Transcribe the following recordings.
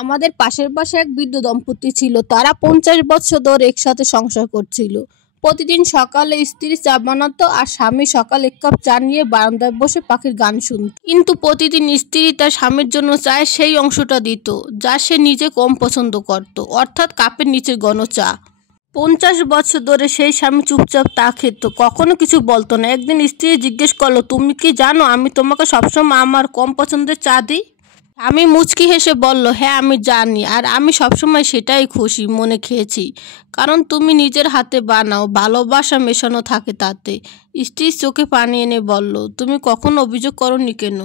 আমাদের পাশের বাসায় এক বৃদ্ধ দম্পতি ছিল। তারা 50 বছর ধরে একসাথে সংসার করছিল। প্রতিদিন সকালে স্ত্রী চা বানাতো আর স্বামী সকালে 1 কাপ চা নিয়ে বারান্দায় বসে পাখির গান শুনত। কিন্তু প্রতিদিন স্ত্রী তার স্বামীর জন্য চায়ের সেই অংশটা দিত যা সে নিজে কম পছন্দ করত, অর্থাৎ কাপের নিচের ঘন চা। 50 বছর ধরে সেই স্বামী চুপচাপ তা খেত, কখনো কিছু বলতো না। একদিন স্ত্রী জিজ্ঞেস করলো, তুমি কি জানো আমি তোমাকে সবসময় আমার কম পছন্দের চা দিই? আমি মুচকি হেসে বলল, হ্যাঁ আমি জানি, আর আমি সবসময় সেটাই খুশি মনে খেয়েছি, কারণ তুমি নিজের হাতে বানাও, ভালোবাসা মেশানো থাকে তাতে। স্ত্রীর চোখে পানি এনে বলল, তুমি কখনো অভিযোগ করনি কেন?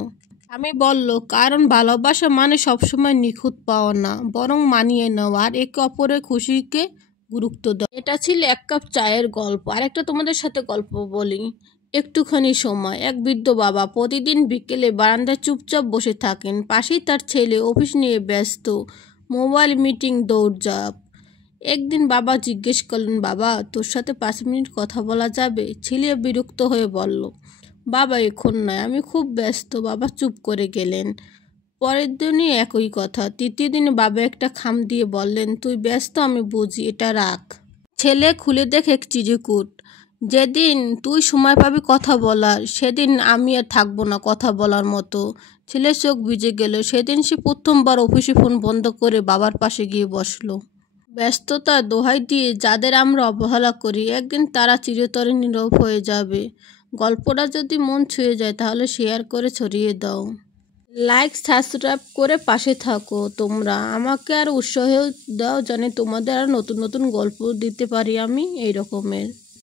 আমি বলল, কারণ ভালোবাসা মানে সবসময় নিখুঁত পাওয়া না, বরং মানিয়ে নেওয়া আর একে অপরের খুশিকে গুরুত্ব দেওয়া। এটা ছিল 1 কাপ চায়ের গল্প। আরেকটা তোমাদের সাথে গল্প বলি। একটুখানি সময়। এক বৃদ্ধ বাবা প্রতিদিন বিকেলে বারান্দায় চুপচাপ বসে থাকেন। পাশেই তার ছেলে, অফিস নিয়ে ব্যস্ত, মোবাইল মিটিং দৌড়ঝাঁপ। একদিন বাবা জিজ্ঞেস করলেন, বাবা তোর সাথে 5 মিনিট কথা বলা যাবে? ছেলে বিরক্ত হয়ে বলল, বাবা এখন নয়, আমি খুব ব্যস্ত। বাবা চুপ করে গেলেন। পরের দিনই একই কথা। তৃতীয় দিনে বাবা একটা খাম দিয়ে বললেন, তুই ব্যস্ত আমি বুঝি, এটা রাখ। ছেলে খুলে দেখে এক চিরকুট। যেদিন তুই সময় পাবি কথা বলার, সেদিন আমি আর থাকবো না কথা বলার মতো। ছেলের চোখ ভিজে গেল। সেদিন সে প্রথমবার অফিসে ফোন বন্ধ করে বাবার পাশে গিয়ে বসলো। ব্যস্ততার দোহাই দিয়ে যাদের আমরা অবহেলা করি, একদিন তারা চিরতরে নীরব হয়ে যাবে। গল্পটা যদি মন ছুঁয়ে যায় তাহলে শেয়ার করে ছড়িয়ে দাও। লাইক সাবস্ক্রাইব করে পাশে থাকো। তোমরা আমাকে আর উৎসাহ দাও, জানি তোমাদের আর নতুন নতুন গল্প দিতে পারি আমি এই রকমের।